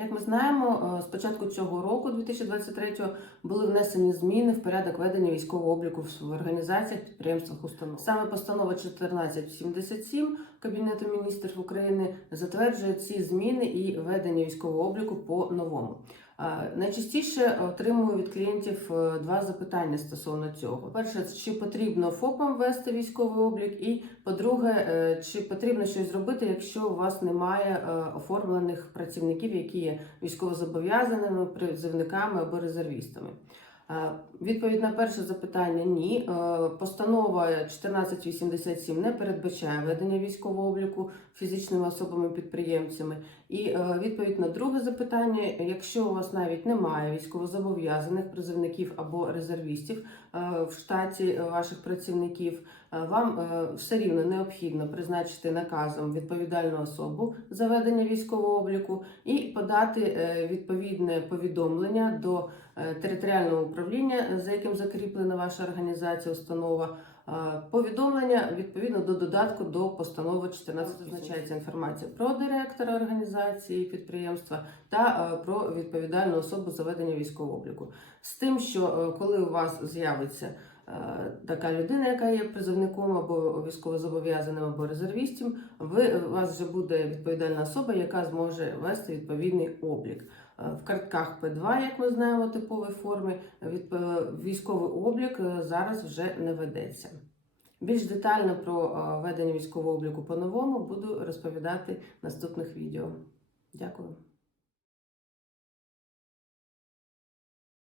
Як ми знаємо, е, з початку цього року, 2023-го, були внесені зміни в порядок ведення військового обліку в організаціях, підприємствах, установ. Саме постанова 1477 Кабінету міністрів України затверджує ці зміни і ведення військового обліку по новому. Е, Найчастіше отримую від клієнтів е, два запитання стосовно цього. Перше, чи потрібно ФОПам вести військовий облік, і по-друге, е, чи потрібно щось зробити, якщо у вас немає е, оформлених працівників, які є військовозобов'язаними, призивниками або резервістами. Е, Відповідь на перше запитання ні. Е, Постанова 1487 не передбачає ведення військового обліку фізичними особами-підприємцями. І е, відповідь на друге запитання: якщо у вас навіть немає військовозобов'язаних призивників або резервістів в штаті ваших працівників, вам все рівно необхідно призначити наказом відповідальну особу за ведення військового обліку і подати відповідне повідомлення до територіального управління, за яким закріплена ваша організація, установа. Е, Повідомлення відповідно до додатку до постанови 14 зазначається інформація про директора організації підприємства та е, про відповідальну особу за ведення військового обліку. З тим, що е, коли у вас з'явиться е, така людина, яка є призовником або військовозобов'язаним або резервістом, ви у вас вже буде відповідальна особа, яка зможе вести відповідний облік. Е, В картках П2, як ми знаємо, типової форми, відп- військовий облік е, зараз вже не ведеться. Більш детально про е, ведення військового обліку по-новому буду розповідати в наступних відео. Дякую.